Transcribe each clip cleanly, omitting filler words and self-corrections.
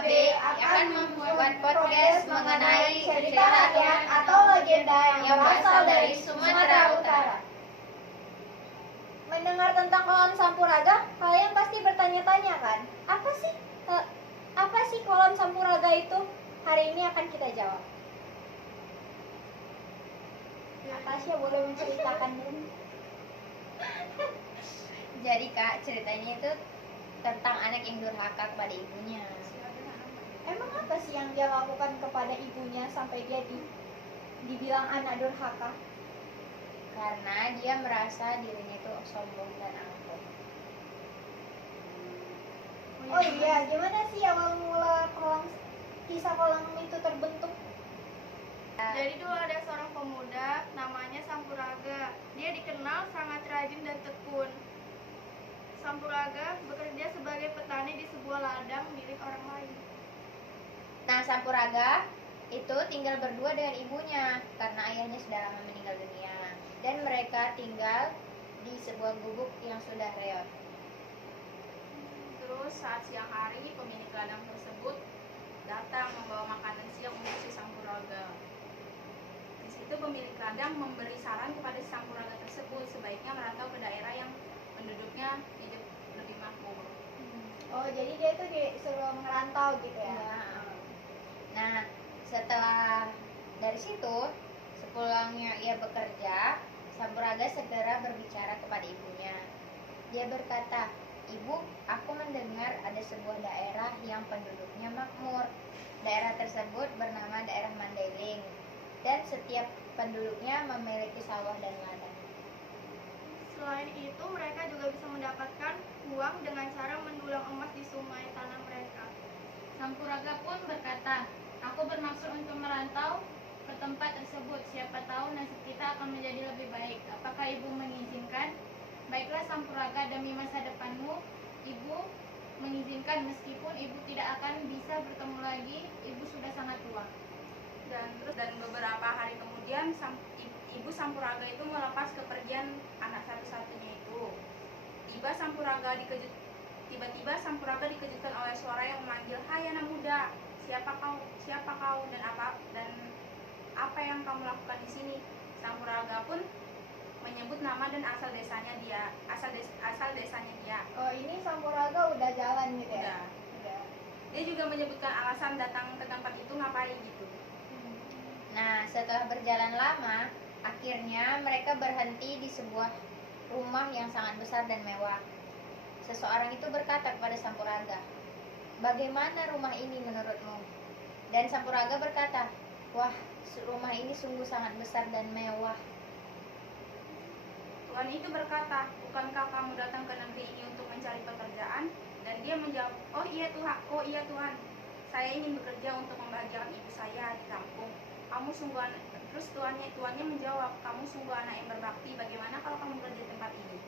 KB akan membuat podcast mengenai cerita rakyat atau legenda yang berasal dari Sumatera Utara. Mendengar tentang kolam Sampuraga, kalian pasti bertanya-tanya kan? Apa sih kolam Sampuraga itu? Hari ini akan kita jawab. Natasha boleh menceritakan dulu. Jadi Kak, ceritanya itu tentang anak yang durhaka kepada ibunya. Emang apa sih yang dia lakukan kepada ibunya sampai dia dibilang anak durhaka? Karena dia merasa dirinya itu sombong dan angkuh. Oh iya, gimana sih awal mula kisah kolam itu terbentuk? Jadi dulu ada seorang pemuda namanya Sampuraga. Dia dikenal sangat rajin dan tekun. Sampuraga bekerja sebagai petani di sebuah ladang milik orang lain. Nah, Sampuraga itu tinggal berdua dengan ibunya karena ayahnya sudah lama meninggal dunia. Dan mereka tinggal di sebuah gubuk yang sudah reot. Terus saat siang hari pemilik ladang tersebut datang membawa makanan siang untuk si Sampuraga. Di situ pemilik ladang memberi saran kepada si Sampuraga tersebut sebaiknya merantau ke daerah yang penduduknya hidup lebih makmur. Oh, jadi dia tuh disuruh ngerantau gitu ya? Nah, setelah dari situ, sepulangnya ia bekerja, Sampuraga segera berbicara kepada ibunya. Dia berkata, "Ibu, aku mendengar ada sebuah daerah yang penduduknya makmur. Daerah tersebut bernama daerah Mandailing, dan setiap penduduknya memiliki sawah dan ladang. Selain itu, mereka juga bisa mendapatkan uang dengan cara mendulang emas di sungai tanah mereka." Sampuraga pun berkata, "Aku bermaksud untuk merantau ke tempat tersebut. Siapa tahu nasib kita akan menjadi lebih baik. Apakah ibu mengizinkan?" "Baiklah Sampuraga, demi masa depanmu, ibu mengizinkan meskipun ibu tidak akan bisa bertemu lagi. Ibu sudah sangat tua." Dan beberapa hari kemudian ibu Sampuraga itu melepas kepergian anak satu-satunya itu. Tiba-tiba Sampuraga dikejutkan oleh suara yang memanggil, "Hai anak muda, siapa kau dan apa yang kamu lakukan di sini?" Sampuraga pun menyebut nama dan asal desanya dia. Oh, ini Sampuraga udah jalan gitu ya? Udah. Dia juga menyebutkan alasan datang ke tempat itu ngapain gitu. Nah, setelah berjalan lama, akhirnya mereka berhenti di sebuah rumah yang sangat besar dan mewah. Seseorang itu berkata kepada Sampuraga, "Bagaimana rumah ini menurutmu?" Dan Sampuraga berkata, "Wah, rumah ini sungguh sangat besar dan mewah." Tuan itu berkata, "Bukankah kamu datang ke negeri ini untuk mencari pekerjaan?" Dan dia menjawab, Oh iya Tuhan, saya ingin bekerja untuk membahagiakan ibu saya di kampung." Terus tuannya menjawab, "Kamu sungguh anak yang berbakti. Bagaimana kalau kamu bekerja di tempat ini?"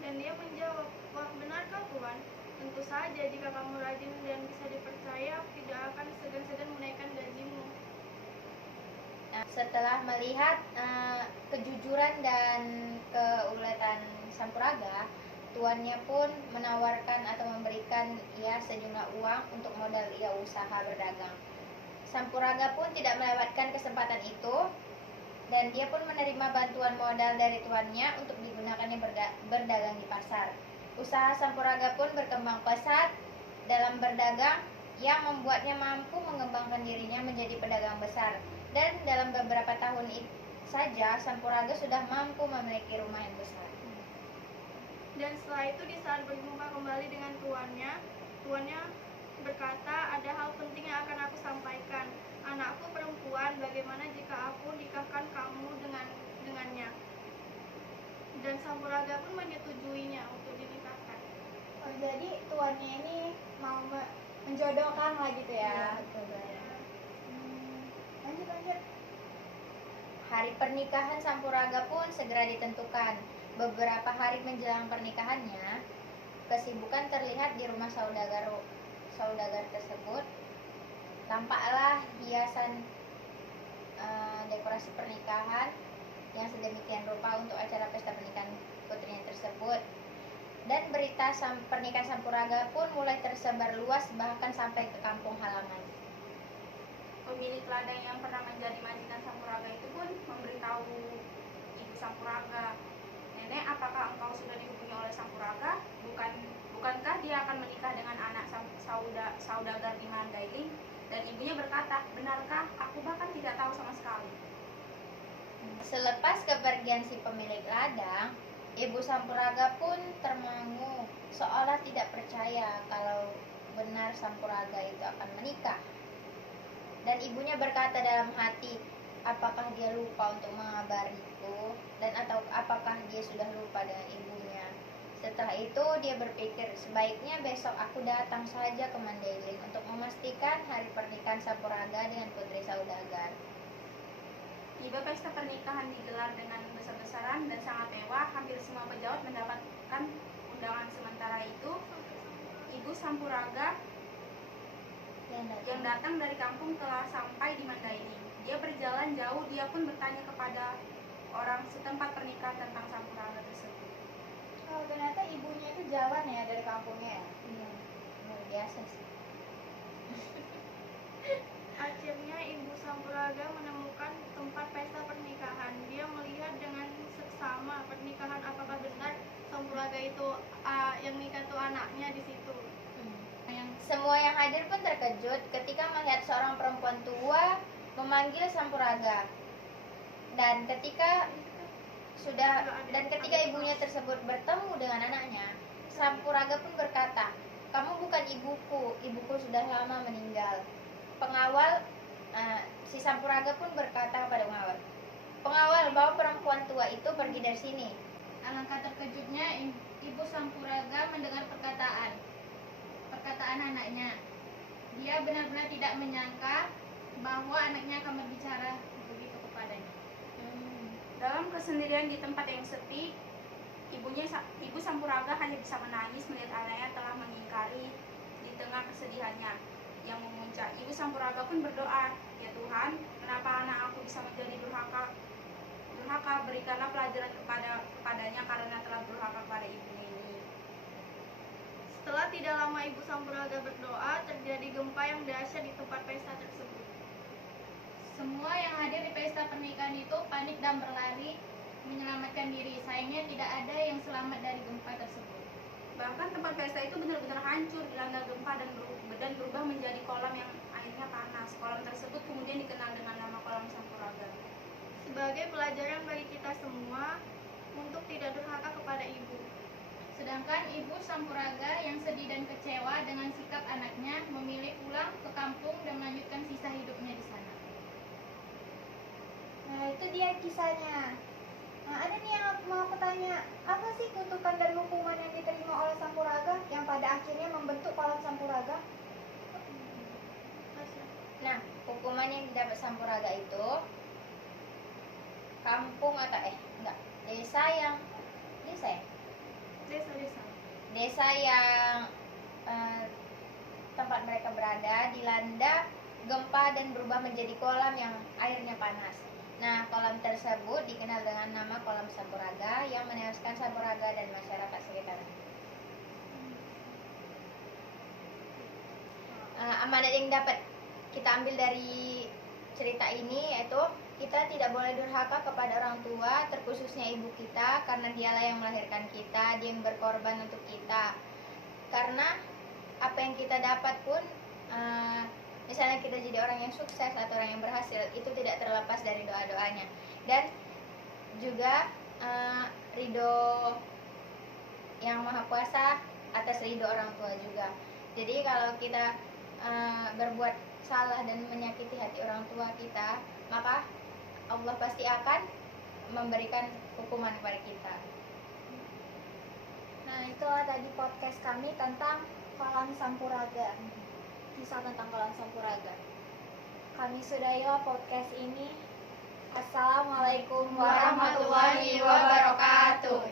Dan dia menjawab, "Wah, benarkah Tuhan? Tentu saja jika kamu rajin dan bisa dipercaya, tidak akan segan-segan menaikkan gajimu." Nah, setelah melihat kejujuran dan keuletan Sampuraga, tuannya pun menawarkan atau memberikan ia sejumlah uang untuk modal ia usaha berdagang. Sampuraga pun tidak melewatkan kesempatan itu, dan dia pun menerima bantuan modal dari tuannya untuk digunakannya berdagang di pasar. Usaha Sampuraga pun berkembang pesat dalam berdagang yang membuatnya mampu mengembangkan dirinya menjadi pedagang besar. Dan dalam beberapa tahun saja Sampuraga sudah mampu memiliki rumah yang besar. Dan setelah itu di saat berjumpa kembali dengan tuannya berkata, "Ada hal penting yang akan aku sampaikan. Anakku perempuan, bagaimana jika aku nikahkan kamu dengannya?" Dan Sampuraga pun menyetujuinya untuk dinikahkan. Oh, jadi tuannya ini mau menjodohkan lah gitu ya? Betul. Lanjut. Hari pernikahan Sampuraga pun segera ditentukan. Beberapa hari menjelang pernikahannya, kesibukan terlihat di rumah saudagar tersebut. Tampaklah hiasan dekorasi pernikahan yang sedemikian rupa untuk acara pesta pernikahan putrinya tersebut. Dan berita pernikahan Sampuraga pun mulai tersebar luas bahkan sampai ke kampung halaman. Pemilik ladang yang pernah menjadi majikan Sampuraga itu pun memberitahu ibu Sampuraga, "Nenek, apakah engkau sudah dihubungi oleh Sampuraga? Bukankah dia akan menikah dengan anak saudagar di Mandailing?" Dan ibunya berkata, "Benarkah? Aku bahkan tidak tahu sama sekali." Selepas kepergian si pemilik ladang, Ibu Sampuraga pun termangu, seolah tidak percaya kalau benar Sampuraga itu akan menikah. Dan ibunya berkata dalam hati, apakah dia lupa untuk mengabariku, dan atau apakah dia sudah lupa dengan ibunya. Setelah itu dia berpikir, sebaiknya besok aku datang saja ke Mandailing untuk memastikan hari pernikahan Sampuraga dengan Putri Saudagar. Tiba pesta pernikahan digelar dengan besar-besaran dan sangat mewah. Hampir semua pejabat mendapatkan undangan. Sementara itu, Ibu Sampuraga yang datang dari kampung telah sampai di Mandailing. Dia berjalan jauh, dia pun bertanya kepada orang setempat pernikahan tentang Sampuraga tersebut. Oh, ternyata ibunya itu jalan ya dari kampungnya. Iya, luar biasa sih. Akhirnya Ibu Sampuraga menemukan tempat pesta pernikahan. Dia melihat dengan seksama pernikahan apakah benar Sampuraga itu yang nikah itu anaknya di situ. Semua yang hadir pun terkejut ketika melihat seorang perempuan tua memanggil Sampuraga. Dan ketika ibunya tersebut bertemu dengan anaknya, Sampuraga pun berkata, "Kamu bukan ibuku sudah lama meninggal." Si Sampuraga pun berkata kepada pengawal, bawa perempuan tua itu pergi dari sini. Alangkah terkejutnya Ibu Sampuraga mendengar perkataan anaknya. Dia benar-benar tidak menyangka bahwa anaknya akan berbicara begitu kepadanya. Dalam kesendirian di tempat yang sepi, Ibu Sampuraga hanya bisa menangis melihat anaknya telah mengingkari di tengah kesedihannya yang memuncak. Ibu Sampuraga pun berdoa, "Ya Tuhan, kenapa anak aku bisa menjadi durhaka? Berikanlah pelajaran kepadanya karena telah durhaka kepada ibunya ini." Setelah tidak lama Ibu Sampuraga berdoa, terjadi gempa yang dahsyat di tempat pesta tersebut. Semua yang hadir di pesta pernikahan itu panik dan berlari menyelamatkan diri. Sayangnya tidak ada yang selamat dari gempa tersebut. Bahkan tempat pesta itu benar-benar hancur dilanda gempa dan berubah menjadi kolam yang airnya panas. Kolam tersebut kemudian dikenal dengan nama Kolam Sampuraga. Sebagai pelajaran bagi kita semua untuk tidak durhaka kepada ibu. Sedangkan Ibu Sampuraga yang sedih dan kecewa dengan sikap anaknya memilih pulang ke kampung dan melanjutkan sisa hidupnya di sana. Nah, itu dia kisahnya. Nah, ada nih yang mau aku tanya, apa sih kutukan dan hukuman yang diterima oleh Sampuraga yang pada akhirnya membentuk Kolam Sampuraga? Nah, hukuman yang didapat Sampuraga itu desa yang tempat mereka berada dilanda gempa dan berubah menjadi kolam yang airnya panas. Nah, kolam tersebut dikenal dengan nama Kolam Sampuraga yang menewaskan Sampuraga dan masyarakat sekitar. Amanat yang dapat kita ambil dari cerita ini yaitu kita tidak boleh durhaka kepada orang tua, terkhususnya ibu kita, karena dialah yang melahirkan kita, dia yang berkorban untuk kita. Karena apa yang kita dapat pun, misalnya kita jadi orang yang sukses atau orang yang berhasil, itu tidak terlepas dari doa-doanya. Dan juga ridho yang maha kuasa atas ridho orang tua juga. Jadi kalau kita berbuat salah dan menyakiti hati orang tua kita, maka Allah pasti akan memberikan hukuman kepada kita. Nah, itulah tadi podcast kami tentang Kolam Sampuraga. Kisah tentang Kolam Sampuraga. Kami sudahilah podcast ini. Assalamualaikum warahmatullahi wabarakatuh.